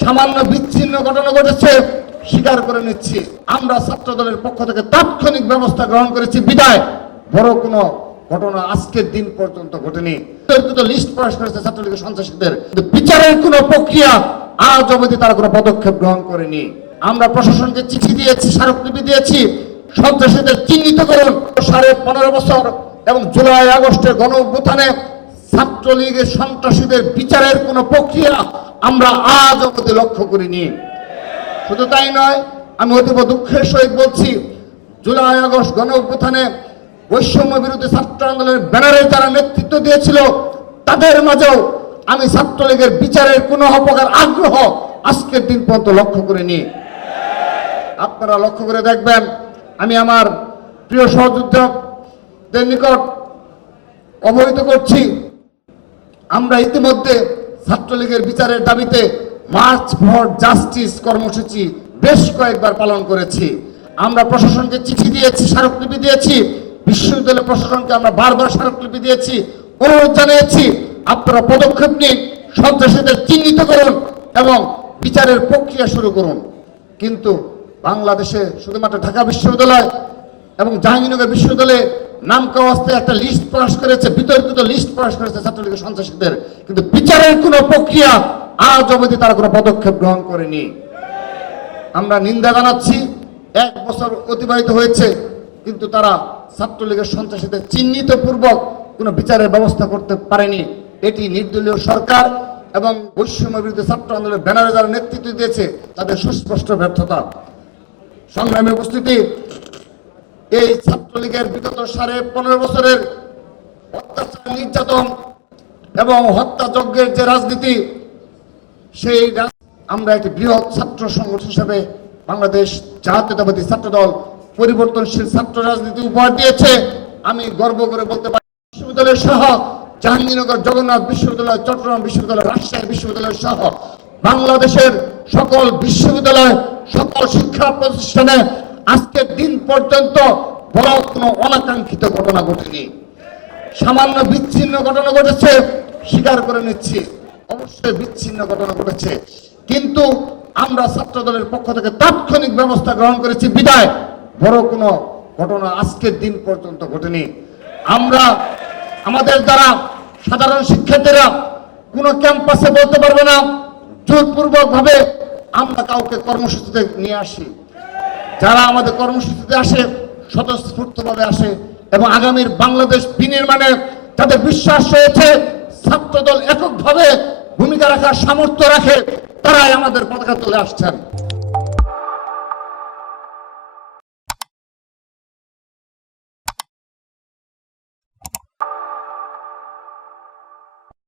সামান্য বিচ্ছিন্ন ঘটনা ঘটেছে স্বীকার করে নিচ্ছি। আমরা ছাত্র দলের পক্ষ থেকে তাৎক্ষণিক ব্যবস্থা গ্রহণ করেছি বিদায় বড় কোনো ঘটনা আজকের দিন পর্যন্ত ঘটেনি। লিস্ট প্রকাশ করেছে ছাত্রলীগের সন্ত্রাসীদের, বিচারের কোনো প্রক্রিয়া আজ অবধি তারা কোনো পদক্ষেপ গ্রহণ করেনি। আমরা প্রশাসনকে চিঠি দিয়েছি, স্মারকলিপি দিয়েছি, সন্ত্রাসীদের চিহ্নিত করুন। 15.5 বছর এবং জুলাই আগস্টের গণ অভ্যুত্থানে ছাত্রলীগের সন্ত্রাসীদের বিচারের কোনো প্রক্রিয়া আমরা আজ অবধি লক্ষ্য করিনি। শুধু তাই নয়, আমি অতীব দুঃখের সহিত বলছি, জুলাই আগস্ট গণ অভ্যুত্থানে বৈষম্য বিরোধী ছাত্র আন্দোলনের ব্যানারে যারা নেতৃত্ব দিয়েছিল তাদের মাঝেও আমি ছাত্রলীগের বিচারের কোনো প্রকার আগ্রহ আজকের দিন পর্যন্ত লক্ষ্য করিনি। আপনারা লক্ষ্য করে দেখবেন, আমি আমার প্রিয় সহযোদ্ধাদের নিকট অবহিত করছি, আমরা ইতিমধ্যে ছাত্রলীগের বিচারের দাবিতে মার্চ ফর জাস্টিস কর্মসূচি বেশ কয়েকবার পালন করেছি। আমরা প্রশাসনকে চিঠি দিয়েছি, স্মারকলিপি দিয়েছি, বিশ্ববিদ্যালয় প্রশাসনকে আমরা বারবার স্মারকলিপি দিয়েছি, অনুরোধ জানিয়েছি আপনারা পদক্ষেপ নিন, সন্ত্রাসীদের চিহ্নিত করুন এবং বিচারের প্রক্রিয়া শুরু করুন। কিন্তু বাংলাদেশে শুধুমাত্র ঢাকা বিশ্ববিদ্যালয় এবং জাহাঙ্গীরনগর বিশ্ববিদ্যালয়ে নাম কাওয়াস্তে একটা লিস্ট প্রকাশ করেছে, বিতর্কিত লিস্ট প্রকাশ করেছে ছাত্রলীগের সন্ত্রাসীদের, কিন্তু বিচারের কোনো প্রক্রিয়া আজ অবধি তারা কোনো পদক্ষেপ গ্রহণ করেনি। আমরা নিন্দা জানাচ্ছি, 1 বছর অতিবাহিত হয়েছে কিন্তু তারা ছাত্রলীগের সন্ত্রাসীদের চিহ্নিত পূর্বক কোনো বিচারের ব্যবস্থা করতে পারেনি। এটি নির্দলীয় সরকার এবং বৈষম্য বিরোধী ছাত্র আন্দোলনের ব্যানারে যারা নেতৃত্ব দিয়েছে তাদের সুস্পষ্ট ব্যর্থতা। সংগ্রামী উপস্থিতি, এই ছাত্রলীগের বিগত 15.5 বছরের অত্যাচার, নির্যাতন এবং হত্যাযজ্ঞের যে রাজনীতি, সেই আমরা একটি বৃহৎ ছাত্র সংগঠন হিসেবে বাংলাদেশ জাতীয়তাবাদী ছাত্র দল পরিবর্তনশীল ছাত্র রাজনীতি উপহার দিয়েছে। আমি গর্ব করে বলতে পারি, বিশ্ববিদ্যালয় সহ জাহাঙ্গীরনগর জগন্নাথ বিশ্ববিদ্যালয়, চট্টগ্রাম বিশ্ববিদ্যালয়, রাজশাহী বিশ্ববিদ্যালয় সহ বাংলাদেশের সকল বিশ্ববিদ্যালয়, সকল শিক্ষা প্রতিষ্ঠানে আজকের দিন পর্যন্ত বড় কোনো অনাকাঙ্ক্ষিত ঘটনা ঘটেনি। সামান্য বিচ্ছিন্ন ঘটনা ঘটেছে স্বীকার করে নিচ্ছি, অবশ্যই বিচ্ছিন্ন ঘটনা ঘটেছে, কিন্তু আমরা ছাত্র দলের পক্ষ থেকে তাৎক্ষণিক ব্যবস্থা গ্রহণ করেছি বিদায় বড় কোনো ঘটনা আজকের দিন পর্যন্ত ঘটেনি। আমরা আমাদের দ্বারা সাধারণ শিক্ষার্থীরা কোনো ক্যাম্পাসে বলতে পারবে না, জোরপূর্বক ভাবে আমরা কাউকে কর্মসূচিতে নিয়ে আসি। যারা আমাদের কর্মসূচিতে আসে স্বতঃস্ফূর্তভাবে আসে এবং আগামীর বাংলাদেশ বিনির্মাণে তাদের বিশ্বাস রয়েছে, ছাত্রদল এককভাবে ভূমিকা রাখার সামর্থ্য রাখে, তারাই আমাদের পতাকা তুলে আসছেন।